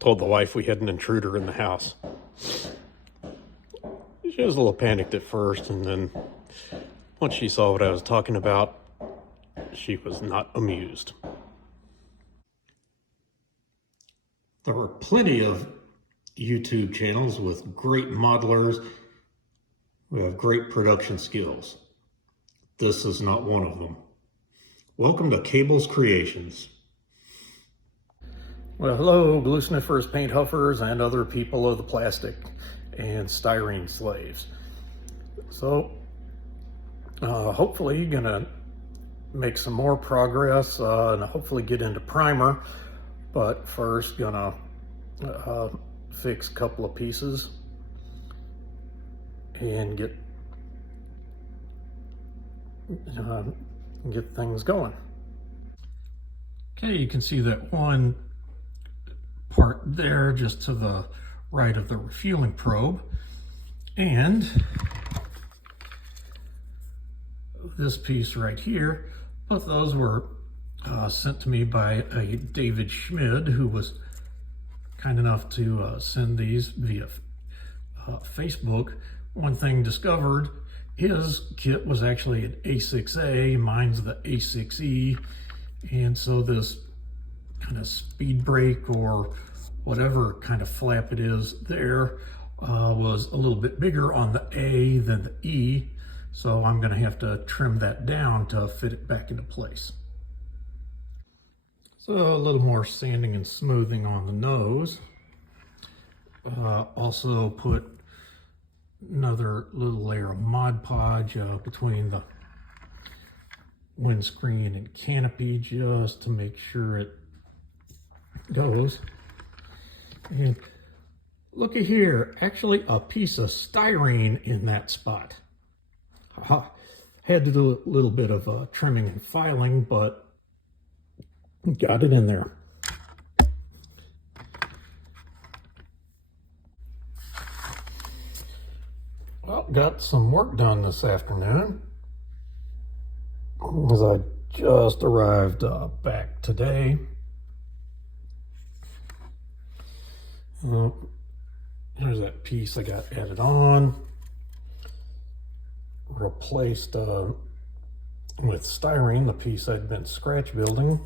told the wife we had an intruder in the house. She was a little panicked at first, and then once she saw what I was talking about, she was not amused. There are plenty of YouTube channels with great modelers who have great production skills. This is not one of them. Welcome to Cable's Creations. Well, hello, glue sniffers, paint huffers, and other people of the plastic and styrene slaves. So, hopefully you're gonna make some more progress and hopefully get into primer. But first, gonna fix a couple of pieces and get things going. Okay, you can see that one part there just to the right of the refueling probe, and this piece right here. Both those were sent to me by a David Schmid, who was kind enough to send these via Facebook. One thing discovered, his kit was actually an A6A, mine's the A6E, and so this kind of speed brake or whatever kind of flap it is there was a little bit bigger on the A than the E, so I'm going to have to trim that down to fit it back into place. So a little more sanding and smoothing on the nose. Also put another little layer of Mod Podge between the windscreen and canopy just to make sure it goes. And looky here, actually a piece of styrene in that spot. Had to do a little bit of trimming and filing, but got it in there. Well, got some work done this afternoon, as I just arrived back today. Here's that piece I got added on, replaced with styrene, the piece I'd been scratch building.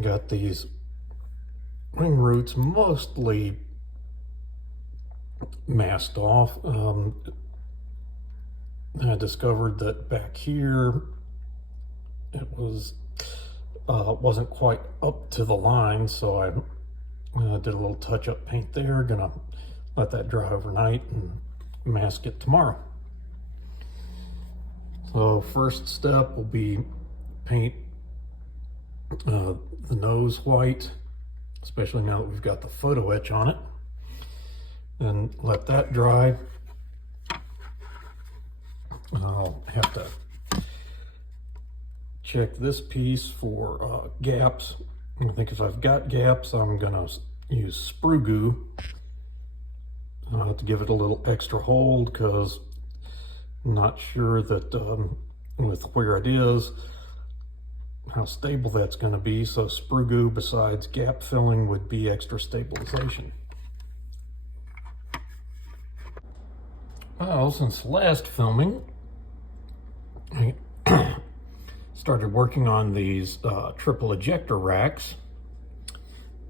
Got these wing roots mostly masked off. I discovered that back here it wasn't quite up to the line, so I did a little touch-up paint there. Gonna let that dry overnight and mask it tomorrow. So first step will be paint the nose white, especially now that we've got the photo etch on it, and let that dry. I'll have to check this piece for gaps. I think if I've got gaps, I'm gonna use sprue goo to give it a little extra hold, because I'm not sure that with where it is, how stable that's going to be. So sprue goo besides gap filling would be extra stabilization. Well, since last filming, I started working on these triple ejector racks.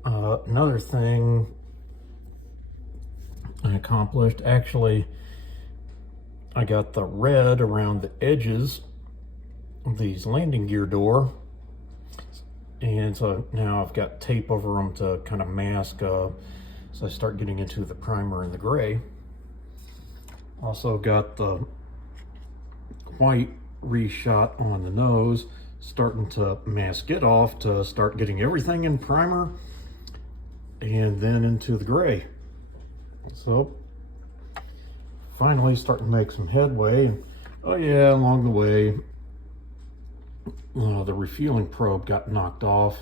Another thing I accomplished, actually, I got the red around the edges of these landing gear door, and so now I've got tape over them to kind of mask as I start getting into the primer and the gray. Also got the white reshot on the nose, starting to mask it off to start getting everything in primer and then into the gray. So finally starting to make some headway. Oh yeah, along the way the refueling probe got knocked off.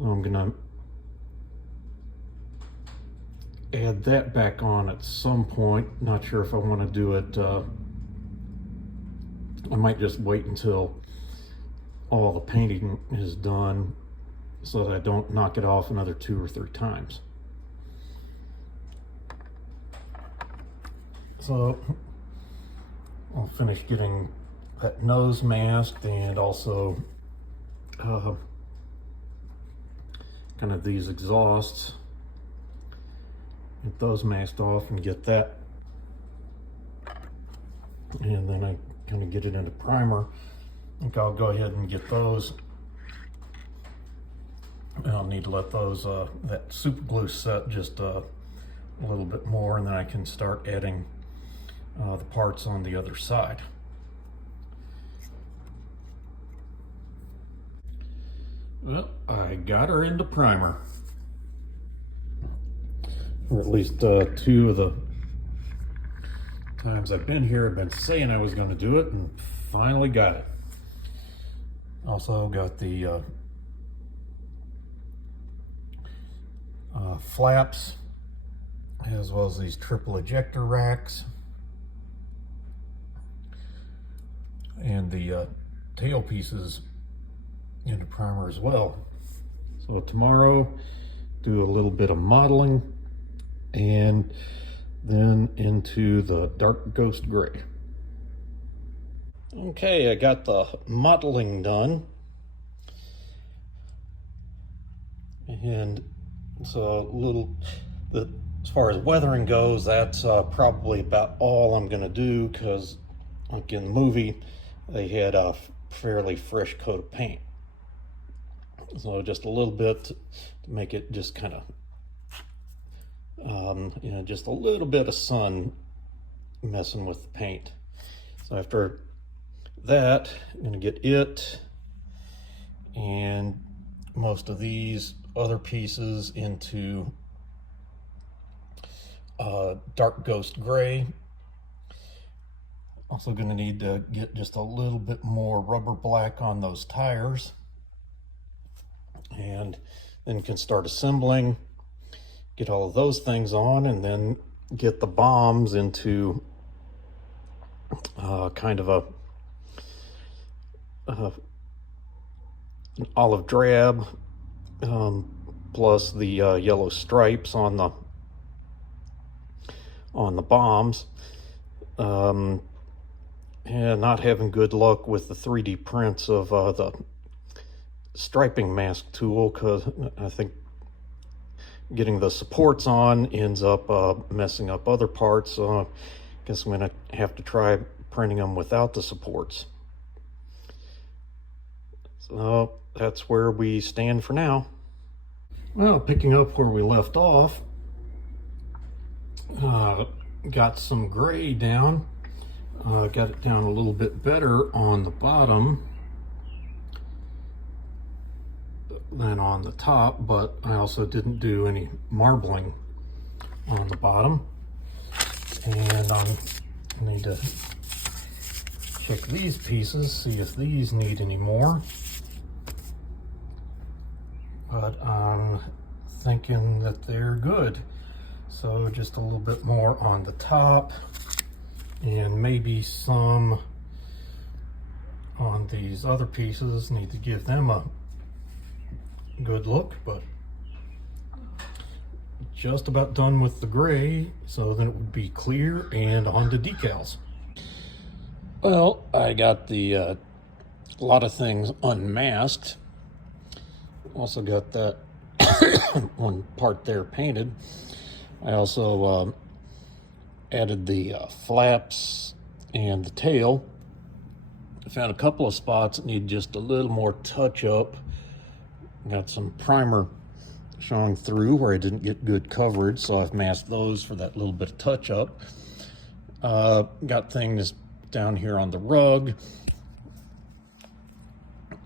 I'm gonna add that back on at some point. Not sure if I want to do it. I might just wait until all the painting is done so that I don't knock it off another 2 or 3 times. So I'll finish getting that nose masked, and also kind of these exhausts, get those masked off and get that, and then I kind of get it into primer. I think I'll go ahead and get those. I'll need to let those that super glue set just a little bit more, and then I can start adding the parts on the other side. Well, I got her into primer, or at least 2 of the times I've been here I've been saying I was going to do it, and finally got it. Also got the flaps, as well as these triple ejector racks, and the tail pieces into primer as well. So tomorrow, do a little bit of modeling, and then into the dark ghost gray. Okay, I got the modeling done, and it's a little, as far as weathering goes, that's probably about all I'm gonna do, because like in the movie, they had a fairly fresh coat of paint. So just a little bit to make it just kind of, you know, just a little bit of sun messing with the paint. So after that, I'm gonna get it and most of these other pieces into dark ghost gray. Also gonna need to get just a little bit more rubber black on those tires, and then can start assembling, get all of those things on, and then get the bombs into kind of an olive drab, plus the yellow stripes on the bombs. And not having good luck with the 3D prints of the striping mask tool, because I think getting the supports on ends up messing up other parts. So I guess I'm gonna have to try printing them without the supports. So that's where we stand for now. Well, picking up where we left off, got some gray down, got it down a little bit better on the bottom than on the top, but I also didn't do any marbling on the bottom. And I need to check these pieces, see if these need any more. But I'm thinking that they're good. So just a little bit more on the top, and maybe some on these other pieces. Need to give them a good look, but just about done with the gray, so then it would be clear and on to decals. Well, I got the a lot of things unmasked. Also got that one part there painted. I also added the flaps and the tail. I found a couple of spots that need just a little more touch up. Got some primer showing through where I didn't get good coverage, so I've masked those for that little bit of touch up. Got things down here on the rug.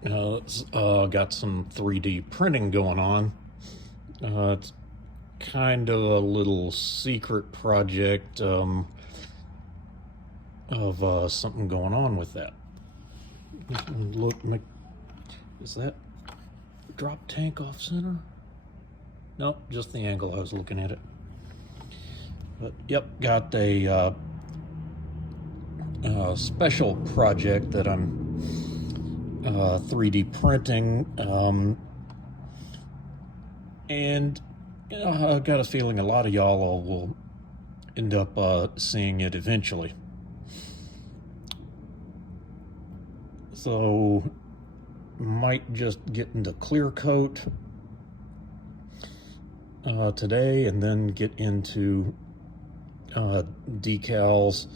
Got some 3D printing going on. It's kind of a little secret project of something going on with that. Look, is that drop tank off center? Nope, just the angle I was looking at it. But yep, got a special project that I'm 3D printing And I got a feeling a lot of y'all will end up seeing it eventually. So might just get into clear coat today, and then get into decals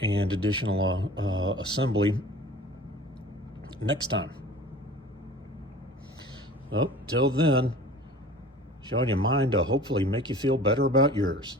and additional assembly next time. Well, till then, showing you mine to hopefully make you feel better about yours.